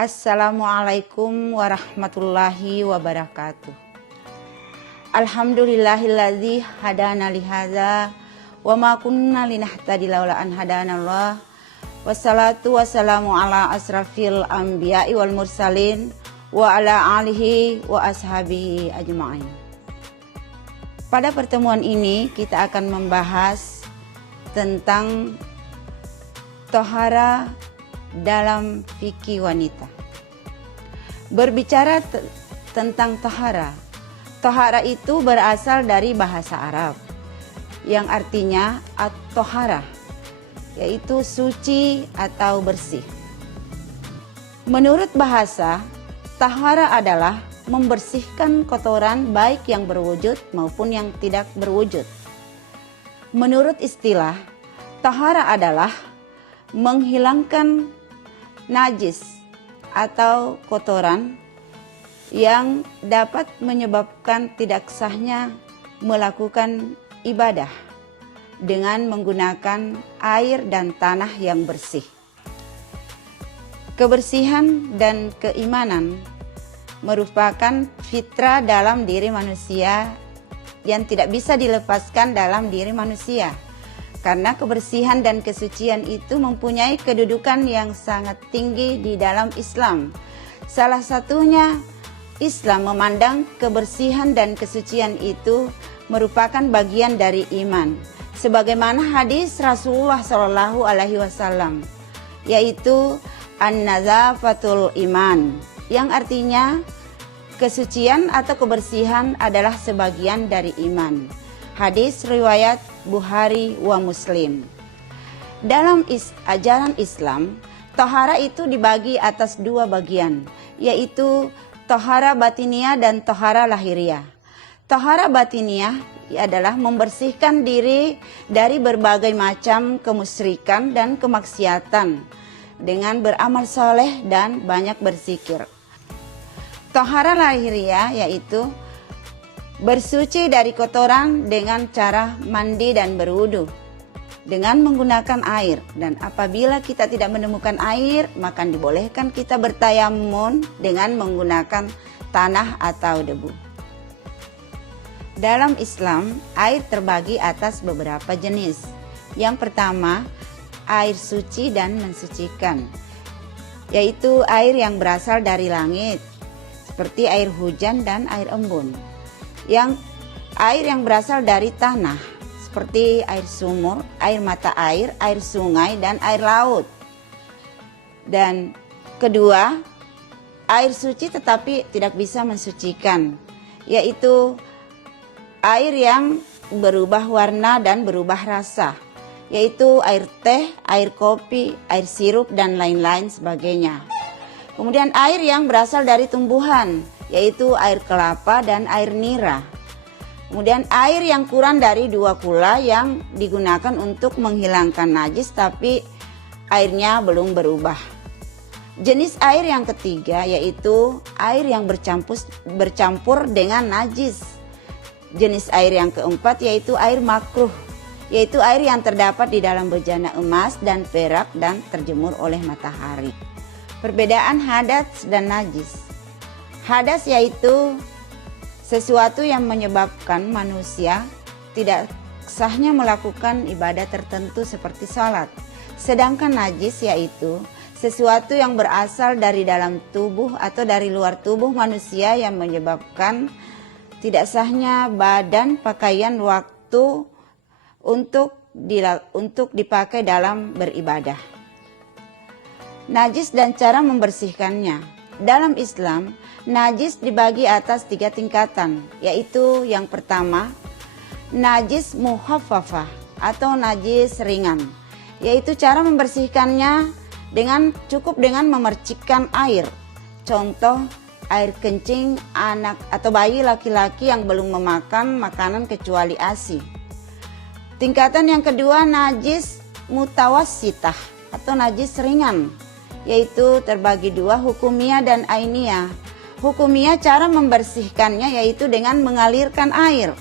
Assalamualaikum warahmatullahi wabarakatuh. Alhamdulillahilladzi hadana lihadza wa ma kunna linahtadiya laula an hadanallah. Wassalatu wassalamu ala asrafil anbiya'i wal mursalin wa ala alihi wa ashabihi ajma'in. Pada pertemuan ini kita akan membahas tentang tohara dalam fikih wanita. Berbicara tentang tohara, tohara itu berasal dari bahasa Arab yang artinya at-tohara, yaitu suci atau bersih. Menurut bahasa, tohara adalah membersihkan kotoran baik yang berwujud maupun yang tidak berwujud. Menurut istilah, tohara adalah menghilangkan najis atau kotoran yang dapat menyebabkan tidak sahnya melakukan ibadah dengan menggunakan air dan tanah yang bersih. Kebersihan dan keimanan merupakan fitrah dalam diri manusia yang tidak bisa dilepaskan dalam diri manusia. Karena kebersihan dan kesucian itu mempunyai kedudukan yang sangat tinggi di dalam Islam. Salah satunya, Islam memandang kebersihan dan kesucian itu merupakan bagian dari iman. Sebagaimana hadis Rasulullah SAW, yaitu an-nazafatul iman, yang artinya kesucian atau kebersihan adalah sebagian dari iman. Hadis riwayat Bukhari wa Muslim. Dalam ajaran Islam, tohara itu dibagi atas dua bagian, yaitu tohara batiniah dan tohara lahiriah. Tohara batiniah adalah membersihkan diri dari berbagai macam kemusyrikan dan kemaksiatan dengan beramal soleh dan banyak berzikir. Tohara lahiriah yaitu bersuci dari kotoran dengan cara mandi dan berwudu dengan menggunakan air, dan apabila kita tidak menemukan air maka dibolehkan kita bertayammum dengan menggunakan tanah atau debu. Dalam Islam, air terbagi atas beberapa jenis. Yang pertama, air suci dan mensucikan, yaitu air yang berasal dari langit seperti air hujan dan air embun. Yang air yang berasal dari tanah seperti air sumur, air mata air sungai, dan air laut. Dan kedua, air suci tetapi tidak bisa mensucikan, yaitu air yang berubah warna dan berubah rasa, yaitu air teh, air kopi, air sirup, dan lain-lain sebagainya. Kemudian air yang berasal dari tumbuhan, yaitu air kelapa dan air nira. Kemudian air yang kurang dari 2 kula yang digunakan untuk menghilangkan najis tapi airnya belum berubah. Jenis air yang ketiga yaitu air yang bercampur dengan najis. Jenis air yang keempat yaitu air makruh, yaitu air yang terdapat di dalam bejana emas dan perak dan terjemur oleh matahari. Perbedaan hadas dan najis. Hadas yaitu sesuatu yang menyebabkan manusia tidak sahnya melakukan ibadah tertentu seperti salat. Sedangkan najis yaitu sesuatu yang berasal dari dalam tubuh atau dari luar tubuh manusia yang menyebabkan tidak sahnya badan, pakaian, waktu untuk dipakai dalam beribadah. Najis dan cara membersihkannya. Dalam Islam, najis dibagi atas 3 tingkatan, yaitu yang pertama, najis muhaffafah atau najis ringan, yaitu cara membersihkannya cukup dengan memercikkan air. Contoh, air kencing anak atau bayi laki-laki yang belum memakan makanan kecuali ASI. Tingkatan yang kedua, najis mutawassitah atau najis ringan, yaitu terbagi 2, hukumiyah dan ainiyah. Hukumiyah cara membersihkannya yaitu dengan mengalirkan air.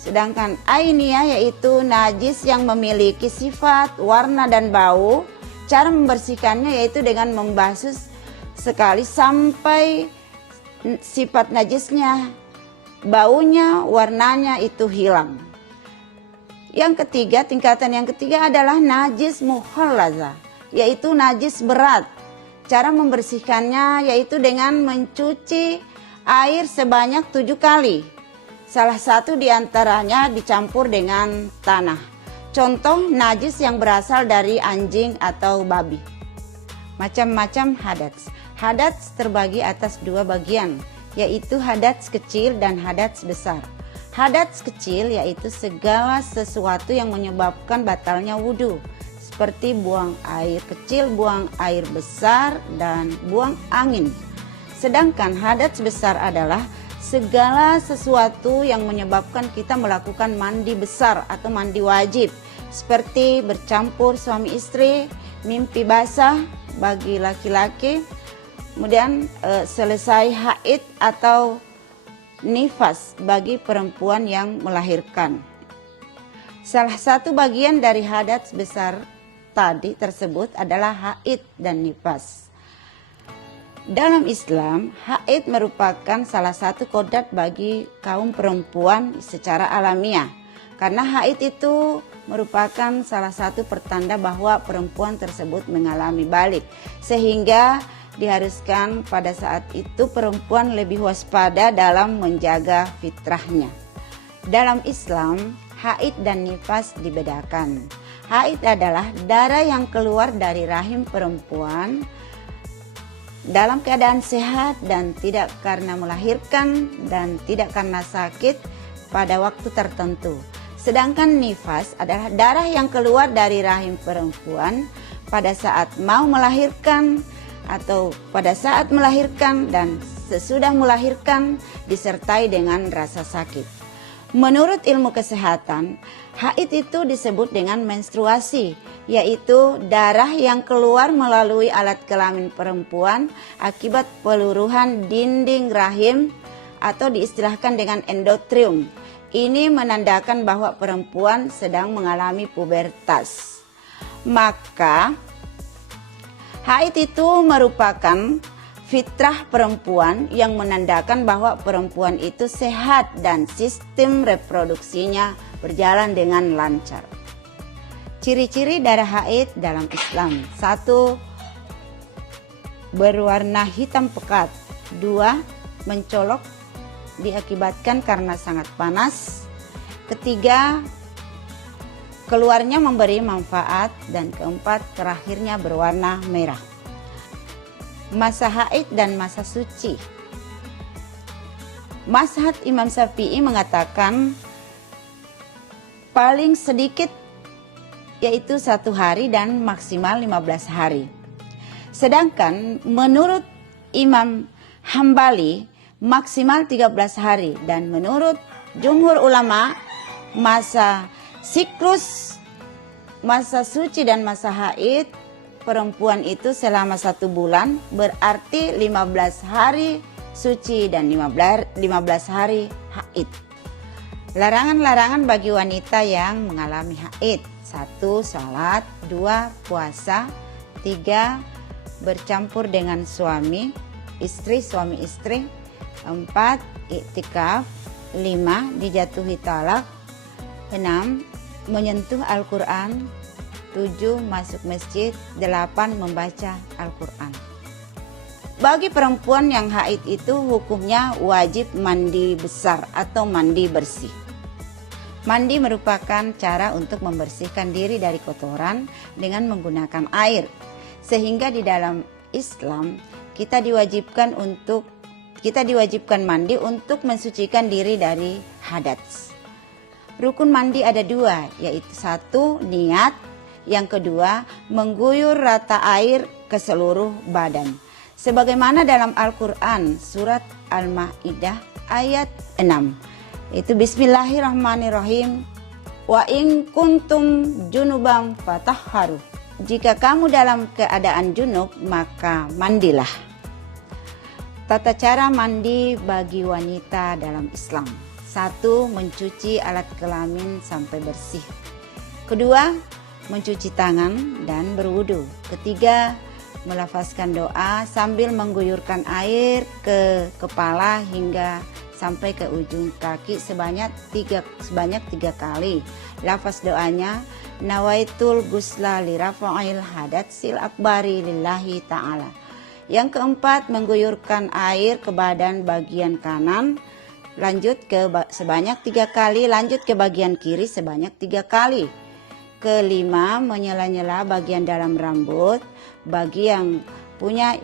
Sedangkan ainiyah yaitu najis yang memiliki sifat, warna dan bau. Cara membersihkannya yaitu dengan membasuh sekali sampai sifat najisnya, baunya, warnanya itu hilang. Yang ketiga, tingkatan yang ketiga adalah najis mukhallazah, yaitu najis berat. Cara membersihkannya yaitu dengan mencuci air sebanyak 7 kali. Salah satu diantaranya dicampur dengan tanah. Contoh, najis yang berasal dari anjing atau babi. Macam-macam hadats. Hadats terbagi atas 2 bagian, yaitu hadats kecil dan hadats besar. Hadats kecil yaitu segala sesuatu yang menyebabkan batalnya wudhu, seperti buang air kecil, buang air besar, dan buang angin. Sedangkan hadats besar adalah segala sesuatu yang menyebabkan kita melakukan mandi besar atau mandi wajib, seperti bercampur suami istri, mimpi basah bagi laki-laki, kemudian selesai haid atau nifas bagi perempuan yang melahirkan. Salah satu bagian dari hadats besar tadi tersebut adalah haid dan nifas. Dalam Islam, haid merupakan salah satu kodrat bagi kaum perempuan secara alamiah. Karena haid itu merupakan salah satu pertanda bahwa perempuan tersebut mengalami balik, sehingga diharuskan pada saat itu perempuan lebih waspada dalam menjaga fitrahnya. Dalam Islam, haid dan nifas dibedakan. Haid adalah darah yang keluar dari rahim perempuan dalam keadaan sehat dan tidak karena melahirkan dan tidak karena sakit pada waktu tertentu. Sedangkan nifas adalah darah yang keluar dari rahim perempuan pada saat mau melahirkan atau pada saat melahirkan dan sesudah melahirkan disertai dengan rasa sakit. Menurut ilmu kesehatan, haid itu disebut dengan menstruasi, yaitu darah yang keluar melalui alat kelamin perempuan akibat peluruhan dinding rahim atau diistilahkan dengan endometrium. Ini menandakan bahwa perempuan sedang mengalami pubertas. Maka haid itu merupakan fitrah perempuan yang menandakan bahwa perempuan itu sehat dan sistem reproduksinya berjalan dengan lancar. Ciri-ciri darah haid dalam Islam: 1. Berwarna hitam pekat. 2. Mencolok diakibatkan karena sangat panas. 3. Keluarnya memberi manfaat. Dan 4. Terakhirnya berwarna merah. Masa haid dan masa suci. Mazhab Imam Syafi'i mengatakan paling sedikit yaitu 1 hari dan maksimal 15 hari. Sedangkan menurut Imam Hambali maksimal 13 hari, dan menurut jumhur ulama masa siklus, masa suci dan masa haid perempuan itu selama 1 bulan, berarti 15 hari suci dan 15 hari haid. Larangan-larangan bagi wanita yang mengalami haid: 1. Salat. 2. Puasa. 3. Bercampur dengan suami istri. 4. Iktikaf. 5. Dijatuhi talak. 6. Menyentuh Al-Quran. 7. Masuk masjid. 8. Membaca Al-Quran. Bagi perempuan yang haid itu hukumnya wajib mandi besar atau mandi bersih. Mandi merupakan cara untuk membersihkan diri dari kotoran dengan menggunakan air. Sehingga di dalam Islam kita diwajibkan mandi untuk mensucikan diri dari hadas. Rukun mandi ada 2, yaitu 1 niat, yang kedua mengguyur rata air ke seluruh badan. Sebagaimana dalam Al-Quran surat Al-Ma'idah ayat 6. Itu Bismillahirrahmanirrahim. Wa in kuntum junuban fatahharu. Jika kamu dalam keadaan junub, maka mandilah. Tata cara mandi bagi wanita dalam Islam. 1. Mencuci alat kelamin sampai bersih. Kedua, mencuci tangan dan berwudu. Ketiga, melafazkan doa sambil mengguyurkan air ke kepala hingga sampai ke ujung kaki sebanyak 3 kali. Lafaz doanya, nawaitul gusla li rafa'il hadatsil akbari lillahi ta'ala. Yang keempat, mengguyurkan air ke badan bagian kanan, lanjut ke sebanyak 3 kali, lanjut ke bagian kiri sebanyak 3 kali. Kelima, menyela-nyela bagian dalam rambut. Bagi yang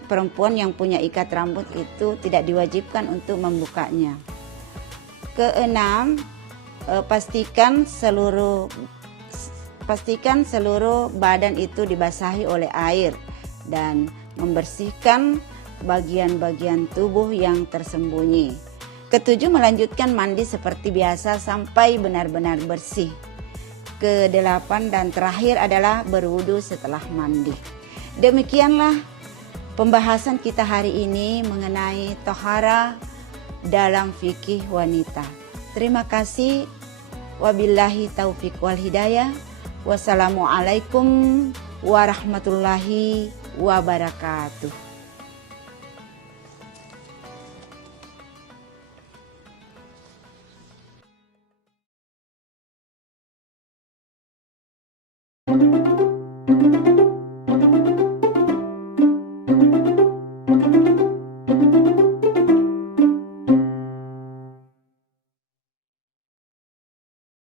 perempuan yang punya ikat rambut itu tidak diwajibkan untuk membukanya. Keenam, pastikan seluruh badan itu dibasahi oleh air dan membersihkan bagian-bagian tubuh yang tersembunyi. Ketujuh, melanjutkan mandi seperti biasa sampai benar-benar bersih. Kedelapan dan terakhir adalah berwudu setelah mandi. Demikianlah pembahasan kita hari ini mengenai tohara dalam fikih wanita. Terima kasih. Wabillahi taufiq wal hidayah. Wassalamualaikum warahmatullahi wabarakatuh.